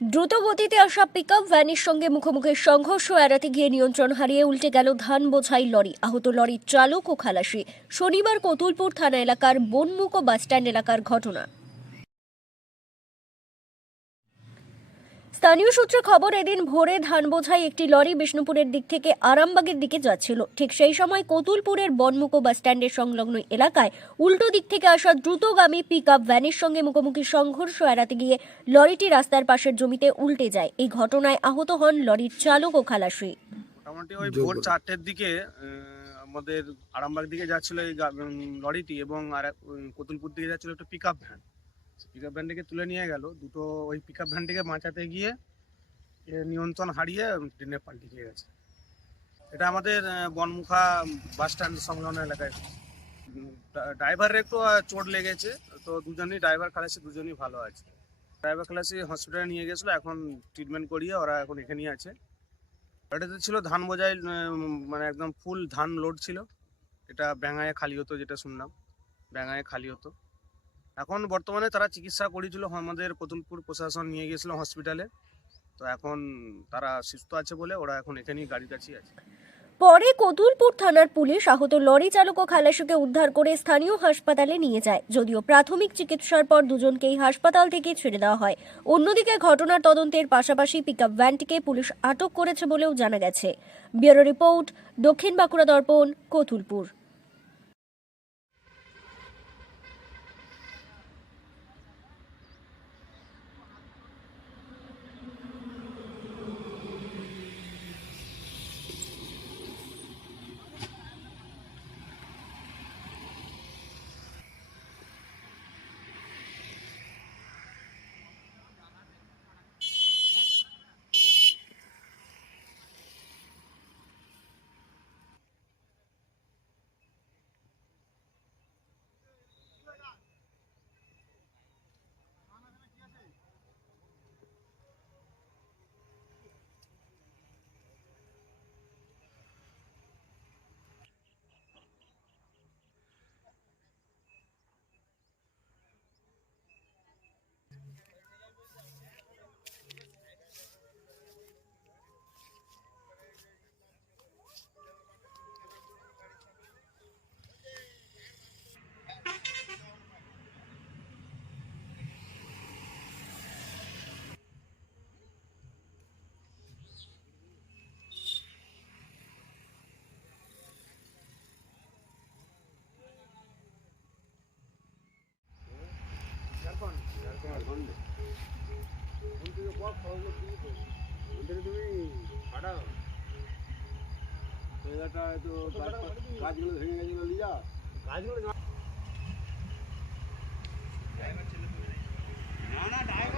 দ্রুত গতিতে আসা পিকআপ ভ্যানের সঙ্গে মুখোমুখি সংঘর্ষ এড়াতে গিয়ে নিয়ন্ত্রণ হারিয়ে উল্টে গেল ধান বোঝাই লরি। আহত লরির চালক ও খালাসি। শনিবার কতুলপুর থানা এলাকার বনমুকো বাসস্ট্যান্ড এলাকার ঘটনা। স্থানীয় সূত্রে খবর এদিন ভোরে ধান বোঝাই একটি লরি বিষ্ণুপুরের দিক থেকে আরামবাগের দিকে যাচ্ছিল। ঠিক সেই সময় কতুলপুরের বনমুখো বাসস্ট্যান্ডের সংলগ্ন এলাকায় উল্টো দিক থেকে আসা দ্রুতগামী পিক আপ ভ্যানের সঙ্গে মুখোমুখি সংঘর্ষ এড়াতে গিয়ে লরিটি রাস্তার পাশের জমিতে উল্টে যায়। এই ঘটনায় আহত হন লরির চালক ও খালাসি। মোটামুটি ওই ভোর চারটের দিকে আমাদের আরামবাগ দিকে যাচ্ছিল এই লরিটি এবং আর কতুলপুর দিকে যাচ্ছিল একটা pick up van pick up ভ্যানটিকে তুলে নিয়ে গেল। দুটো ওই পিক আপ ভ্যানটিকে বাঁচাতে গিয়ে নিয়ন্ত্রণ হারিয়ে ট্রেনে পাল্টি খেয়ে গেছে। এটা আমাদের বনমুখা বাস স্ট্যান্ড সংলগ্ন এলাকায়। ড্রাইভারের একটু চোট লেগেছে। তো দুজনই ড্রাইভার খালাসি দুজনই ভালো আছে। ড্রাইভার খালাসি হসপিটালে নিয়ে গেছিল, এখন ট্রিটমেন্ট করিয়ে ওরা এখন এখানেই আছে। এটাতে ছিল ধান বোঝাই মানে একদম ফুল ধান লোড ছিল। এটা ব্যাঙায় খালি হতো যেটা শুনলাম। ব্যাঙায় খালি হতো। এখন বর্তমানে তারা চিকিৎসা করেছিল আমাদের কতুলপুর প্রশাসন নিয়ে গিয়েছিল হসপিটালে তো এখন তারা সুস্থ আছে বলে ওরা এখন এখানেই গাড়ির কাছেই আছে। পরে কতুলপুর থানার পুলিশ আহত লরি চালক ও খালাসিকে উদ্ধার করে স্থানীয় হাসপাতালে নিয়ে যায়, যদিও প্রাথমিক চিকিৎসার পর দুজনকেই হাসপাতাল থেকে ছেড়ে দেওয়া হয়। অন্যদিকে ঘটনার তদন্তের পাশাপাশি পিক আপ ভ্যানটিকে পুলিশ আটক করেছে বলেও জানা গেছে। ব্যুরো রিপোর্ট, দক্ষিণ বাঁকুড়া দর্পণ, কতুলপুর। গাছগুলো ভেঙে গেছিল লিজা গাছগুলো না না ড্রাইভার